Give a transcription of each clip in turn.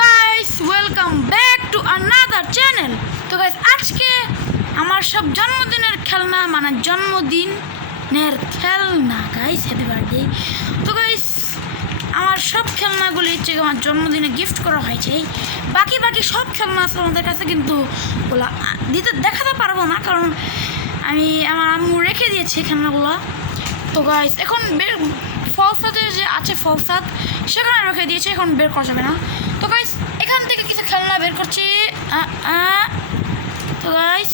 Guys welcome back to another channel তো guys আজকে আমার সব জন্মদিনের খেলনা মানে জন্মদিনের খেলনা গাইস হ্যাপি বার্থডে তো গাইস আমার সব খেলনাগুলি হচ্ছে আমার জন্মদিনে গিফট করা হয়েছে। বাকি বাকি সব খেলনা আছে আমাদের কাছে, কিন্তু ওগুলো দিতে দেখাতে পারব না, কারণ আমি, আমার আম্মু রেখে দিয়েছি খেলনাগুলো। তো গাইস এখন বের ফলসাতে যে আছে ফলসাত সেখানে রেখে দিয়েছে, এখন বের করা যাবে না। তো গাইস এখান থেকে কিছু খেলনা বের করছি। তো গাইস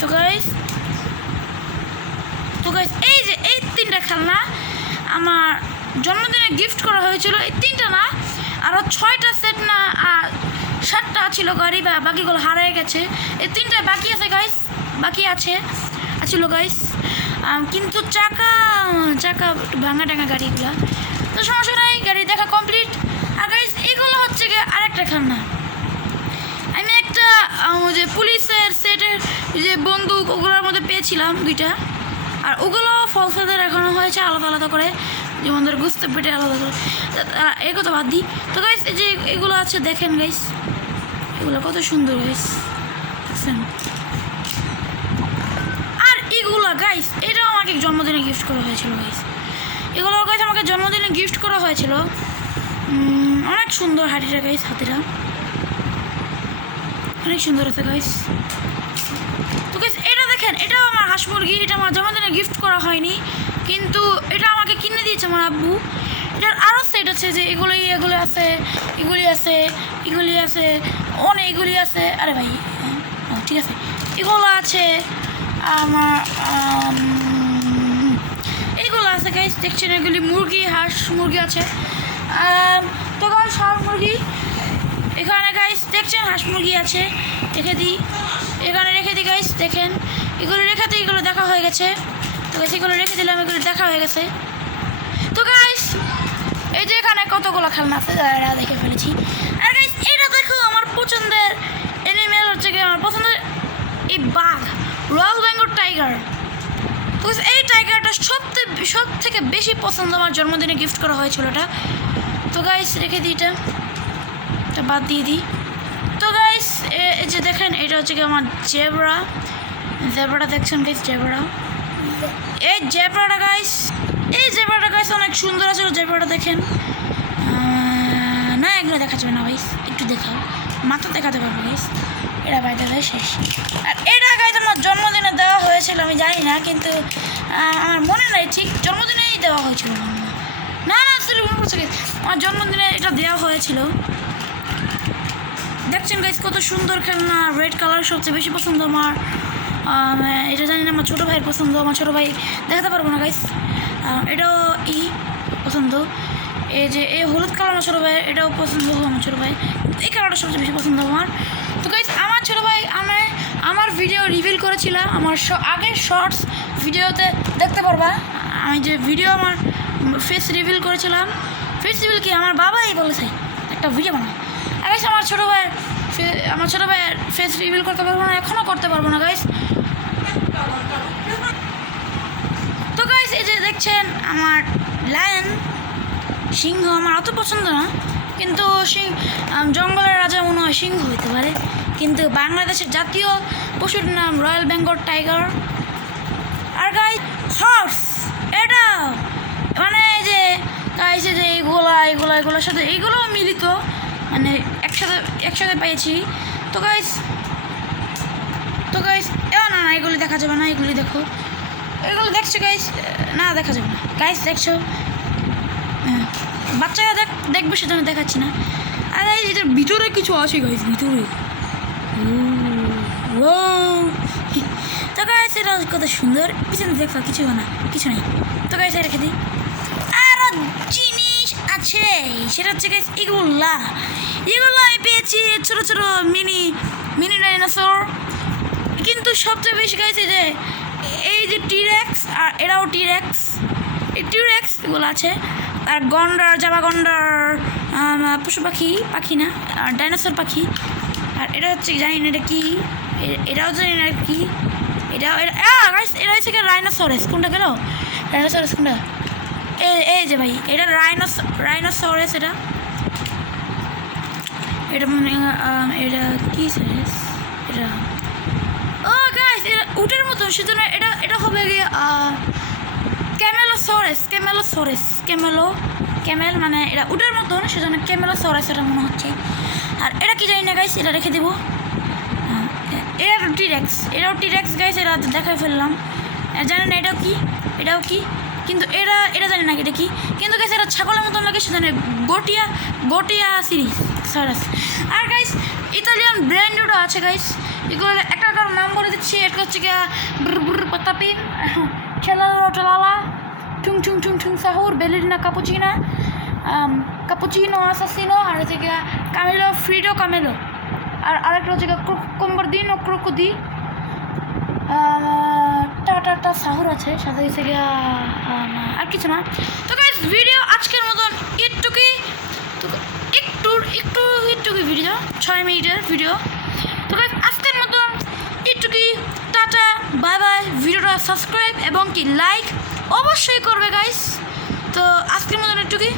তো গাইস তো গাইস এই যে, এই তিনটা খেলনা আমার জন্মদিনে গিফট করা হয়েছিল। এই তিনটা না আরও ছয়টা সেট না আর সাতটা ছিল গাড়ি, বা বাকিগুলো হারিয়ে গেছে। এই তিনটা বাকি আছে গাইস বাকি আছে। ছিল গাইস কিন্তু চাকা চাকা একটু ভাঙা টাঙা গাড়িগুলো। তো সমস্যা নাই, গাড়ি দেখা কমপ্লিট আর গাইস এগুলো হচ্ছে গিয়ে আরেকটা খেলনা। আমি একটা যে পুলিশের সেটের যে বন্দুক, ওগুলোর মধ্যে পেয়েছিলাম দুইটা। আর ওগুলো ফলসাতে রাখানো হয়েছে, আলাদা আলাদা করে। যেমন ধর গুস্তে পেটে আলাদা করে। এ কথা বাদ দিই তো গাইস এই যে এগুলো আছে, দেখেন গাইস এগুলো কত সুন্দর গাইস দেখছেন আর এগুলো গাইস এটাও আমাকে জন্মদিনে গিফট করা হয়েছিল গাইস এগুলো গাইস আমাকে জন্মদিনে গিফট করা হয়েছিল। অনেক সুন্দর হাঁটিটা গাইস হাতিটা। অনেক সুন্দর আছে গাইস তো গাইস এটা দেখেন, এটাও আমার হাঁস মুরগি, এটা আমার জন্মদিনে গিফট করা হয়নি। কিন্তু এটা আমাকে কিনে দিয়েছে আমার আব্বু। এটার আরও সেট আছে যে এগুলি এগুলি আছে এগুলি আছে এগুলি আছে, অনেক এগুলি আছে। আরে ভাই ঠিক আছে। এগুলো আছে আমার আছে গাইস দেখছেন এগুলি মুরগি, হাঁস মুরগি আছে। তো গাইস হাঁস মুরগি, এখানে গাইস দেখছেন হাঁস মুরগি আছে, রেখে দিই। এখানে রেখে দিই গাইস দেখেন, এগুলো রেখে দিই এগুলো দেখা হয়ে গেছে। তো গাইস এগুলো রেখে দিলাম, এগুলো দেখা হয়ে গেছে। তো গাইস এই যে এখানে কতগুলো খেলনা আছে দেখে ফেলেছি। আর গাইস এটা দেখো আমার পছন্দের এনিমেল হচ্ছে কি, আমার পছন্দের এই বাঘ রয়্যাল বেঙ্গল টাইগার এই টাইগারটা সবথেকে সব থেকে বেশি পছন্দ আমার জন্মদিনে গিফট করা হয়েছিল এটা। তো গাইস রেখে দিই এটা। এটা বাদ দিয়ে দিই। তো গাইস যে দেখেন, এটা হচ্ছে কি আমার জেবরা। জেবরাটা দেখছেন গাইস জেবরা এই জেবরাটা গাইস এই জেবরাটা গাইস অনেক সুন্দর আছে, জেবরাটা দেখেন। এগুলো দেখা যাবে না ভাইস একটু দেখাও। মাথা দেখাতে পারব গাইস এটা হয়ে শেষ। আর এটা গাইস আমার জন্মদিনে দেওয়া হয়েছিল, আমি জানি না, কিন্তু আমার মনে নাই ঠিক জন্মদিনেই দেওয়া হয়েছিল। না না, আসলে মনে পড়ছে আমার জন্মদিনে এটা দেওয়া হয়েছিল। দেখছেন গাইস কত সুন্দর খেলনা রেড কালার সবচেয়ে বেশি পছন্দ আমার। এটা জানি না, আমার ছোটো ভাইয়ের পছন্দ, আমার ছোটো ভাই দেখাতে পারব না গাইস এটাও ই পছন্দ। এই যে, এই হলুদ কালার আমার ছোটো ভাইয়ের এটাও পছন্দ আমার ছোটো ভাই। এই কালারটা সবচেয়ে বেশি পছন্দ আমার। তো গাইস আমার ছোটো ভাই, আমি, আমার ভিডিও রিভিল করেছিলাম আমার আগের শর্টস ভিডিওতে দেখতে পারবা, আমি যে ভিডিও আমার ফেস রিভিল করেছিলাম। ফেস রিভিল কি? আমার বাবাই বলেছে, একটা ভিডিও বানা আর আমার ছোটো ভাইয়ের আমার ছোটো ভাইয়ের ফেস রিভিল করতে পারব না এখনও করতে পারব না গাইস তো গাইস এই যে দেখছেন, আমার লায়ন সিংহ আমার অত পছন্দ না। কিন্তু সিং জঙ্গলের রাজা মনে হয় সিংহ হতে পারে। কিন্তু বাংলাদেশের জাতীয় পশুর নাম রয়্যাল বেঙ্গল টাইগার। আর গাই হর্স এটা মানে যে এই যে এইগুলা এগুলো এগুলোর সাথে এইগুলো মিলিত। মানে একসাথে একসাথে পেয়েছি। তো গাইস তো গাইস এ না না এগুলি দেখা যাবে না, এগুলি দেখো। এগুলো দেখছ গাইস না, দেখা যাবে না। গাইস দেখছ? হ্যাঁ। বাচ্চারা দেখ, দেখবে সেটা আমি দেখাচ্ছি না। আর এই এটার ভিতরে কিছু আছে গাইস ভিতরে। ও তো এটা কত সুন্দর। পিছনে দেখো কিছু না, কিছু নেই। তো গাইস রেখে দিই। আরও জিনিস আছে। সেটা হচ্ছে গাইস এগুলা। এগুলো আমি পেয়েছি ছোটো ছোটো মিনি মিনি ডাইনোসর কিন্তু সবচেয়ে বেশি গাইছে যে, এই যে টিরেক্স আর এরাও টিরেক্স এগুলো আছে। আর গন্ডার জামা গন্ডার পশু পাখি পাখি না, আর ডাইনোসর পাখি। আর এটা হচ্ছে জানি না এটা কি? এটাও জানি না কি? এটাও এটা এটা হচ্ছে কি রাইনোসরেস কোনটা গেল? রাইনোসরেস কোনটা? এই যে ভাই, এটা রাইনোস রাইনোসরেস এটা। এটা মানে এটা কি সাইজ এটা ও গাইস এটা উটের মতো সেজন্য এটা এটা হবে গিয়ে ক্যামেলোসরেস ক্যামেলোসরেস ক্যামেলো ক্যামেল মানে এটা উটের মতন, সেজন্য ক্যামেলোসরেস এটা মনে হচ্ছে। আর এটা কি জানি না গাইস এটা রেখে দিব। এরা টিরেক্স এটাও টিরেক্স গাইস এটা দেখাই ফেললাম। জানেন এটাও কি এটাও কি? কিন্তু এটা এটা জানি না এটা কি। কিন্তু গাইস এটা ছাগলের মতন লাগে, সেজন্য গোটিয়া গোটিয়া সিরিজ সারাস আর গাইস ইতালিয়ান ব্র্যান্ডেরও আছে গাইস এগুলো একটা নাম বলে দিচ্ছি। একটা হচ্ছে গিয়া পাতাপিন ঠেলালো টেলালা ঠুং ঠুং ঠুং ঠুং, সাহুর বেলিনা কাপুচিনা কাপুচিনো, আসাসিনো, আর হচ্ছে গিয়া কামেলো, ফ্রিডো কামেলো। আর আরেকটা হচ্ছে গিয়া কোম্বরদিন ও ক্রোকোদি একটা শাহর আছে সাথে হয়েছে গিয়া আর কিছু না। তো গাইজ ভিডিও আজকের মতন একটুকি একটু একটু একটুকি ভিডিও ছয় মিনিটের ভিডিও তো গাইজ আজকের মতন একটুকি টাটা বাই বাই ভিডিওটা সাবস্ক্রাইব এবং কি লাইক অবশ্যই করবে গাইস তো আজকের মতন একটুকি